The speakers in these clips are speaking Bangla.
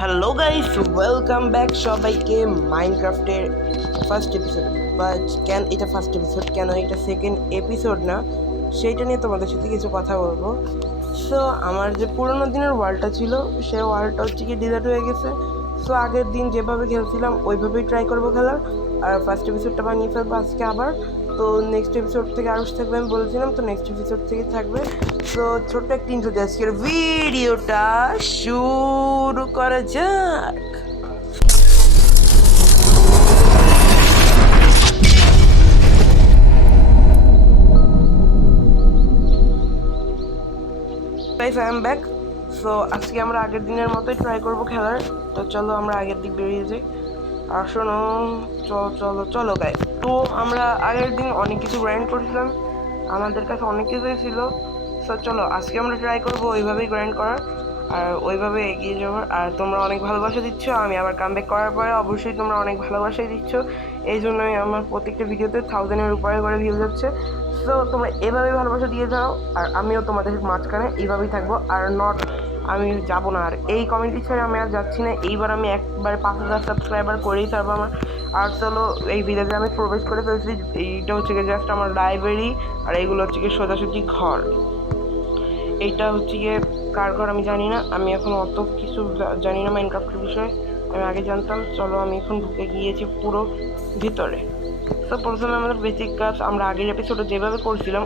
হ্যালো গাইস, ওয়েলকাম ব্যাক সবাইকে মাইনক্রাফটের ফার্স্ট এপিসোড। বাট কেন এটা ফার্স্ট এপিসোড, কেন এটা সেকেন্ড এপিসোড না, সেইটা নিয়ে তোমাদের সাথে কিছু কথা বলবো। সো আমার যে পুরোনো দিনের ওয়ার্ল্ডটা ছিল, সেই ওয়ার্ল্ডটা হচ্ছে কি ডিলিট হয়ে গেছে। সো আগের দিন যেভাবে খেলছিলাম ওইভাবেই ট্রাই করবো খেলার, আর ফার্স্ট এপিসোডটা বানিয়ে ফেলবো আজকে আবার। তো নেক্সট এপিসোড থেকে আরও থাকবে আমি বলেছিলাম, তো নেক্সট এপিসোড থেকে থাকবে। তো ছোট্ট একটা ইন্ট্রো দিয়ে আজকের ভিডিওটা শুরু করা যাক। Guys, I am back. So আজকে আমরা আগের দিনের মতোই ট্রাই করবো খেলার। তো চলো আমরা আগের দিক বেরিয়ে যাই। আর শোনো, চলো চলো চলো গাই। তো আমরা আগের দিন অনেক কিছু গ্রাইন্ড করেছিলাম, আমাদের কাছে অনেক কিছুই ছিল। সো চলো আজকে আমরা ট্রাই করবো ওইভাবেই গ্রাইন্ড করার আর ওইভাবে এগিয়ে যাওয়ার। আর তোমরা অনেক ভালোবাসা দিচ্ছ, আমি আবার কামব্যাক করার পরে অবশ্যই তোমরা অনেক ভালোবাসাই দিচ্ছ। এই জন্যই আমার প্রত্যেকটা ভিডিওতে 1000-এর উপরে করে ভিউ যাচ্ছে। সো তোমরা এভাবেই ভালোবাসা দিয়ে যাও, আর আমিও তোমাদের মাঝখানে এইভাবেই থাকবো। আর নট আমি যাবো না, আর এই কমেন্টি ছেড়ে আমি আর যাচ্ছি না। এইবার আমি একবারে 5000 সাবস্ক্রাইবার করেই থাকবো আমার। আর চলো এই ভিলেজে আমি প্রবেশ করে ফেলছি। এইটা হচ্ছে গিয়ে জাস্ট আমার লাইব্রেরি, আর এইগুলো হচ্ছে গিয়ে সোজাসুজি ঘর। এইটা হচ্ছে গিয়ে কার ঘর আমি জানি না, আমি এখন অত কিছু জানি না মাইনক্রাফটের বিষয়ে। আমি আগে জানতাম। চলো আমি এখন ঢুকে গিয়েছি পুরো ভিতরে। তো প্রথমে আমাদের বেসিক কাজ আমরা আগের এপিসোডে যেভাবে করছিলাম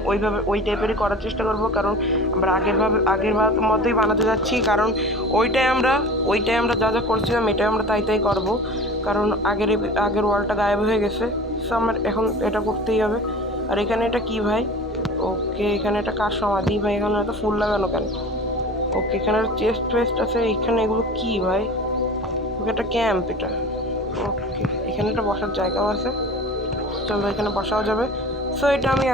ওই টাইপেরই করার চেষ্টা করব, কারণ আমরা আগের মতোই বানাতে যাচ্ছি। কারণ ওইটাই আমরা যা যা করছিলাম এটাই আমরা তাই করব, কারণ আগের ওয়ালটা গায়েব হয়ে গেছে। সো আমার এখন এটা করতেই হবে। আর এখানে এটা কি ভাই? ওকে, এখানে এটা কার সমাধি ভাই? এখানে এত ফুল লাগানো কেন? ওকে, এখানে চেস্ট ফেস্ট আছে। এখানে এগুলো কি ভাই? এটা ক্যাম্প এটা। ওকে, এখানে একটা বসার জায়গাও আছে। চলো এখানে বসাও যাবে। সো এটা আমি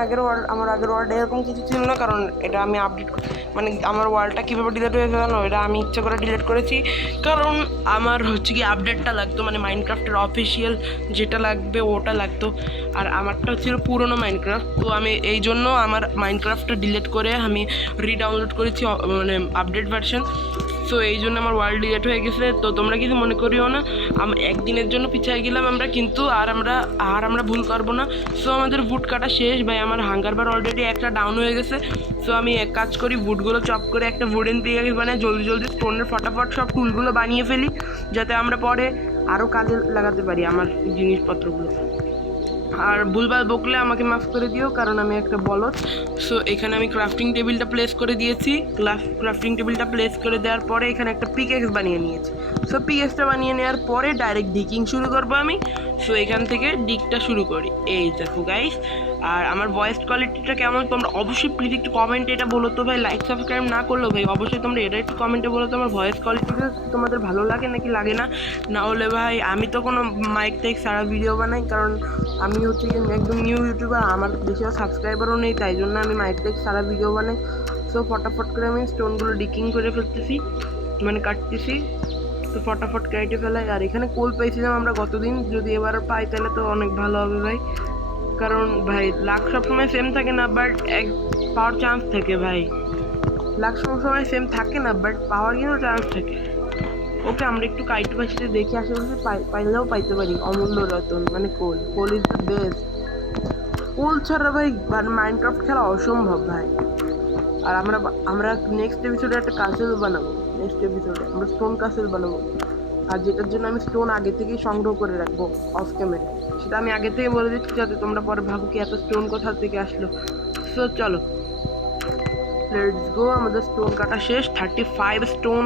আমার আগের ওয়ার্ল্ডে এরকম কিছু ছিল না, কারণ এটা আমি আপডেট মানে আমার ওয়ার্ল্ডটা কীভাবে ডিলিট হয়েছে জানো? এটা আমি ইচ্ছে করে ডিলিট করেছি, কারণ আমার হচ্ছে কি আপডেটটা লাগতো, মানে মাইনক্রাফটের অফিসিয়াল যেটা লাগবে ওটা লাগতো। আর আমারটা ছিল পুরোনো মাইনক্রাফট, তো আমি এই জন্য আমার মাইনক্রাফটটা ডিলিট করে আমি রিডাউনলোড করেছি মানে আপডেট ভার্সন। সো এই জন্য আমার ওয়ার্ল্ড ডিলিট হয়ে গেছে। তো তোমরা কিছু মনে করিও না, একদিনের জন্য পিছিয়ে গেলাম আমরা, কিন্তু আর আমরা ভুল করবো না। সো আমাদের বুট কাটা শেষ ভাই, আমার হাঙ্গার বার অলরেডি একটা ডাউন হয়ে গেছে। সো আমি এক কাজ করি, বুটগুলো চপ করে একটা উডেন পিকাক্স বানাই, জলদি স্টোনের ফটাফট সব টুলগুলো বানিয়ে ফেলি, যাতে আমরা পরে আরও কাজে লাগাতে পারি আমার জিনিসপত্রগুলো। আর ভুলভাল বকলে আমাকে মাফ করে দিও, কারণ আমি একটা বলদ। সো এখানে আমি ক্রাফটিং টেবিলটা প্লেস করে দিয়েছি। ক্রাফটিং টেবিলটা প্লেস করে দেওয়ার পরে এখানে একটা পিকেক্স বানিয়ে নিয়েছি। সো পিকেক্সটা বানিয়ে নেওয়ার পরে ডাইরেক্ট ডিকিং শুরু করবো আমি। সো এখান থেকে ডিকটা শুরু করি। এই দেখো গাইস, আর আমার ভয়েস কোয়ালিটিটা কেমন তোমরা অবশ্যই প্লিজ একটু কমেন্টে এটা বলো তো ভাই। লাইক সাবস্ক্রাইব না করলেও ভাই অবশ্যই তোমরা এটা একটু কমেন্টে বলো তো আমার ভয়েস কোয়ালিটিটা তোমাদের ভালো লাগে নাকি লাগে না। না হলে ভাই আমি তো কোনো মাইক টাইক সারা ভিডিও বানাই, কারণ আমি হচ্ছে একদম নিউ ইউটিউবার, আমার বেশি সাবস্ক্রাইবারও নেই, তাই জন্য আমি মাইক টাইক সারা ভিডিও বানাই। সো ফটাফট করে আমি স্টোনগুলো ডিকিং করে ফেলতেছি, মানে কাটতেছি। তো ফটাফট কেটে ফেলাই। আর এখানে কোল পেয়েছিলাম আমরা গতদিন, যদি এবার পাই তাহলে তো অনেক ভালো হবে ভাই, কারণ ভাই লাক সবসময় সেম থাকে না, বাট পাওয়ার চান্স থাকে ভাই। লাক সবসময় সেম থাকে না, বাট পাওয়ার কিন্তু চান্স থাকে। ওকে, আমরা একটু কাইট পাশিতে দেখে আশেপাশে পাইলেও পাইতে পারি অমূল্য রতন, মানে কোল ইজ দ্য বেস্ট। কোল ছাড়া ভাই মাইনক্রাফট খেলা অসম্ভব ভাই। আর আমরা নেক্সট এপিসোডে একটা কাসেল বানাবো। নেক্সট এপিসোডে আমরা স্টোন কাসেল বানাবো, আর যেটার জন্য আমি স্টোন আগে থেকেই সংগ্রহ করে রাখবো অফ ক্যামেরা। সেটা আমি আগে থেকে বলে দিচ্ছি, যাতে তোমরা পরে ভাবো কি এত স্টোন কোথা থেকে আসলো। সো চলো লেটস গো। আমাদের স্টোন কাটা শেষ। 35 স্টোন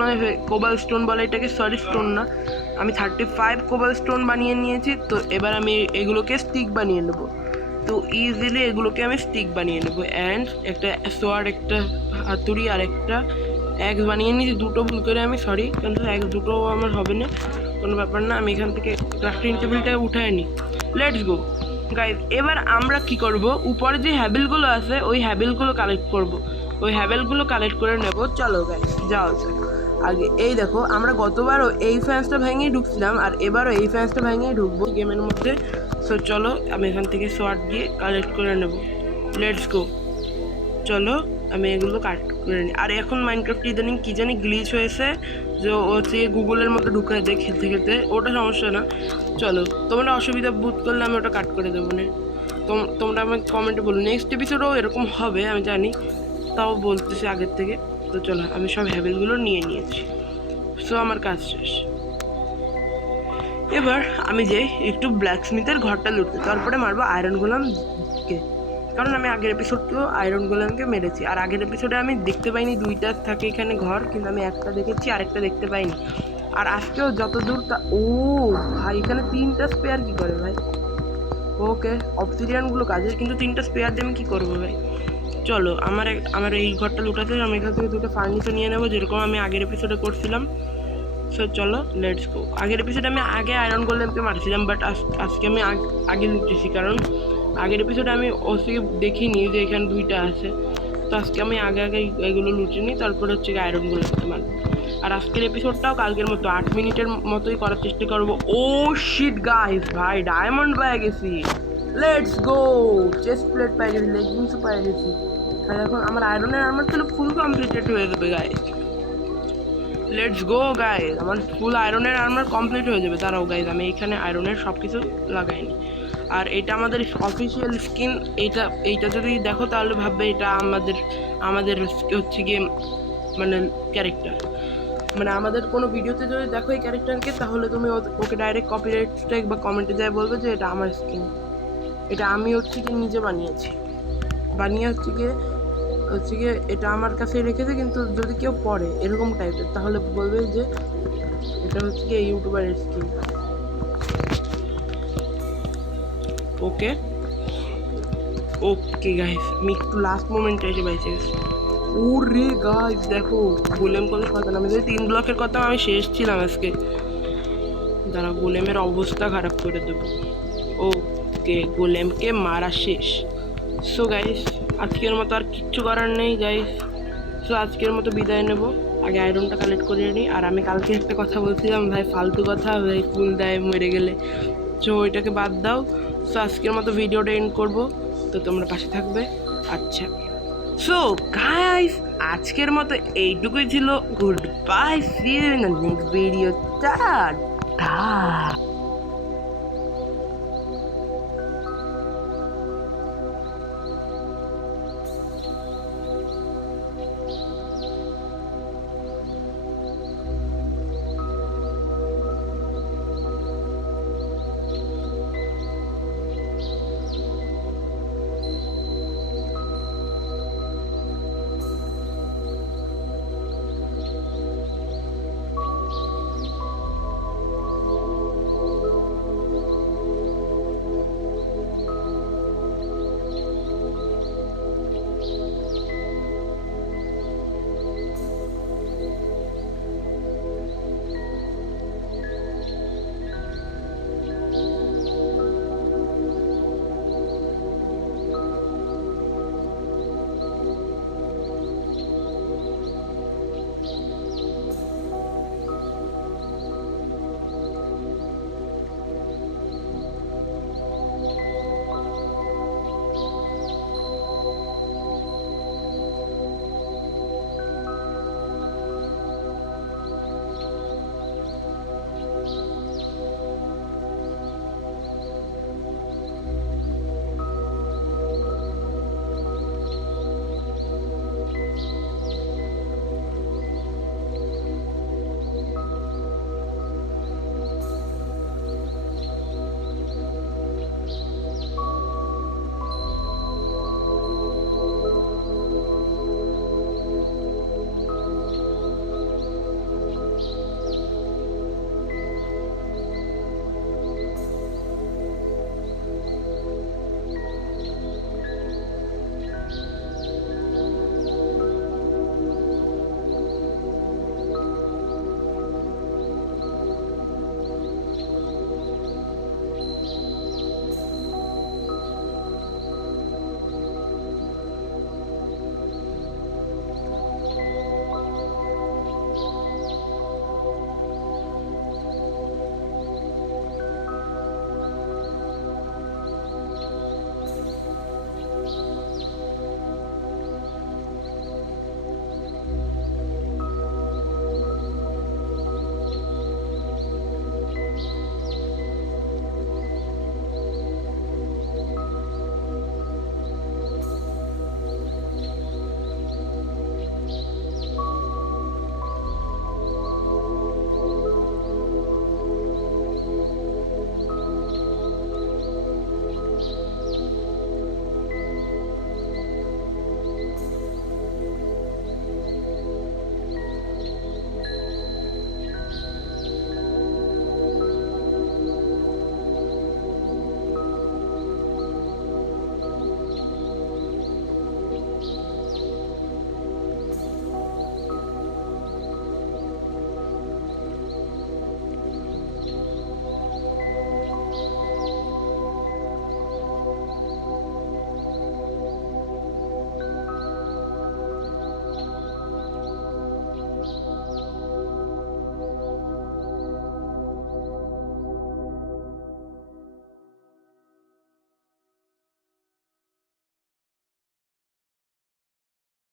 কোবাল স্টোন বলে এটাকে, সরি স্টোন না, আমি 35 কোবাল স্টোন বানিয়ে নিয়েছি। তো এবার আমি এগুলোকে স্টিক বানিয়ে নেবো। তো ইজিলি এগুলোকে আমি স্টিক বানিয়ে নেবো। অ্যান্ড একটা সোয়ার্ড, একটা হাতুড়ি আর একটা অ্যাক্স বানিয়ে নিয়েছি। দুটো ভুল করে আমি, সরি, কিন্তু দুটো আমার হবে না, কোনো ব্যাপার না। আমি এখান থেকে ক্রাফটিং টেবিলটা উঠায় নিই। Let's go guys. এবার আমরা কি করব, উপরে যে হ্যাবেলগুলো আছে ওই হ্যাবেলগুলো কালেক্ট করব, ওই হ্যাবেলগুলো কালেক্ট করে নেব। চলো গাইজ যাও আগে। এই দেখো, আমরা গতবারও এই ফ্যান্সটা ভেঙেই ঢুকছিলাম, আর এবারও এই ফ্যান্সটা ভেঙেই ঢুকবো গেমের মধ্যে। সো চলো আমি এখান থেকে সোয়ার্ড দিয়ে কালেক্ট করে নেব। Let's go. চলো আমি এগুলো কাট করে নিই। আর এখন মাইনক্রাফট ইদানিং কী জানি গ্লিচ হয়েছে, যে হচ্ছে গুগলের মধ্যে ঢুকে দেয় খেলতে খেলতে, ওটা সমস্যা না। চলো, তোমরা অসুবিধা বোধ করলে আমি ওটা কাট করে দেবো না। তোমরা আমাকে কমেন্টে বলো, নেক্সট এপিসোডও এরকম হবে আমি জানি, তাও বলতেছি আগের থেকে। তো চলো, আমি সব হ্যাভেলগুলো নিয়ে নিয়েছি। সো আমার কাজ শেষ। এবার আমি যাই একটু ব্ল্যাক স্মিথের ঘরটা লুটতে, তারপরে মারবো আয়রন গোলামকে, কারণ আমি আগের এপিসোডকেও আয়রন গোলামকে মেরেছি। আর আগের এপিসোডে আমি দেখতে পাইনি দুইটা থাকে এখানে ঘর, কিন্তু আমি একটা দেখেছি আরেকটা দেখতে পাইনি। আর আজকেও যতদূর ও ভাই, এখানে 3টা স্পেয়ার কী করে ভাই? ওকে, অবসিডিয়ানগুলো কাজের, কিন্তু 3টা স্পেয়ার দিয়ে আমি কী করবো ভাই? চলো, আমার এই ঘরটা লুটাতে আমি এখান থেকে 2টা ফার্নিচার নিয়ে নেবো, যেরকম আমি আগের এপিসোডে করছিলাম। সো চলো, লেটস গো। আগের এপিসোডে আমি আগে আয়রন গোলেমকে মারছিলাম, বাট আজকে আমি আগে লুটেছি, কারণ আগের এপিসোডে আমি ওসি দেখিনি যে এখানে 2টা আছে। তো আজকে আমি আগে এগুলো লুটে নিই, তারপর হচ্ছে আয়রন গোলেমকে মারবো। আর আজকের এপিসোডটাও কালকের মতো 8 মিনিটের মতোই করার চেষ্টা করবো। ও শিট গাইস, ভাই ডায়মন্ড পেয়ে গেছি, লেটস গো। চেস্ট প্লেট পেয়ে গেছি, লেগিংসও পেয়ে গেছি। আর এখন আমার আয়রনের আর্মার তাহলে ফুল কমপ্লিটেড হয়ে যাবে গাইস। লেটস গো গাইজ, আমার ফুল আয়রনের আর্মার কমপ্লিট হয়ে যাবে। তারাও গাইজ, আমি এখানে আয়রনের সব কিছু লাগাইনি। আর এটা আমাদের অফিসিয়াল স্কিন। এইটা যদি দেখো তাহলে ভাববে এটা আমাদের হচ্ছে গিয়ে মানে ক্যারেক্টার। মানে আমাদের কোনো ভিডিওতে যদি দেখো এই ক্যারেক্টারকে, তাহলে তুমি ওকে ডাইরেক্ট কপিরাইট স্ট্রাইক বা কমেন্টে যায় বলবে যে এটা আমার স্কিন। এটা আমি হচ্ছে গিয়ে নিজে বানিয়ে হচ্ছে গিয়ে এটা আমার কাছে রেখেছে, কিন্তু যদি কেউ পড়ে এরকম টাইপের, তাহলে বলবে যে এটা হচ্ছে গিয়ে ইউটিউবারের স্কিন। ওকে গাইস, আমি একটু লাস্ট মোমেন্টে এসে বাইচে গেছি। ওরে গাইস দেখো, গোলেম কত শয়তান। আমি যদি 3 ব্লকের কথা আমি শেষ ছিলাম আজকে। দাঁড়া, গোলেমের অবস্থা খারাপ করে দেবো। ওকে, গোলেমকে মারা শেষ। সো গাইস, আজকের মতো আর কিচ্ছু করার নেই গাইস। সো আজকের মতো বিদায় নেব। আগে আয়রনটা কালেক্ট করে নিই। আর আমি কালকে একটা কথা বলছিলাম ভাই, ফালতু কথা ভাই, ফুল দেয় মরে গেলে, সো ওইটাকে বাদ দাও। সো আজকের মতো ভিডিওটা এন্ড করবো, তো তোমরা পাশে থাকবে। আচ্ছা, সো গাইস, আজকের মতো এইটুকুই ছিল। Good bye, see you in the next video. Tata.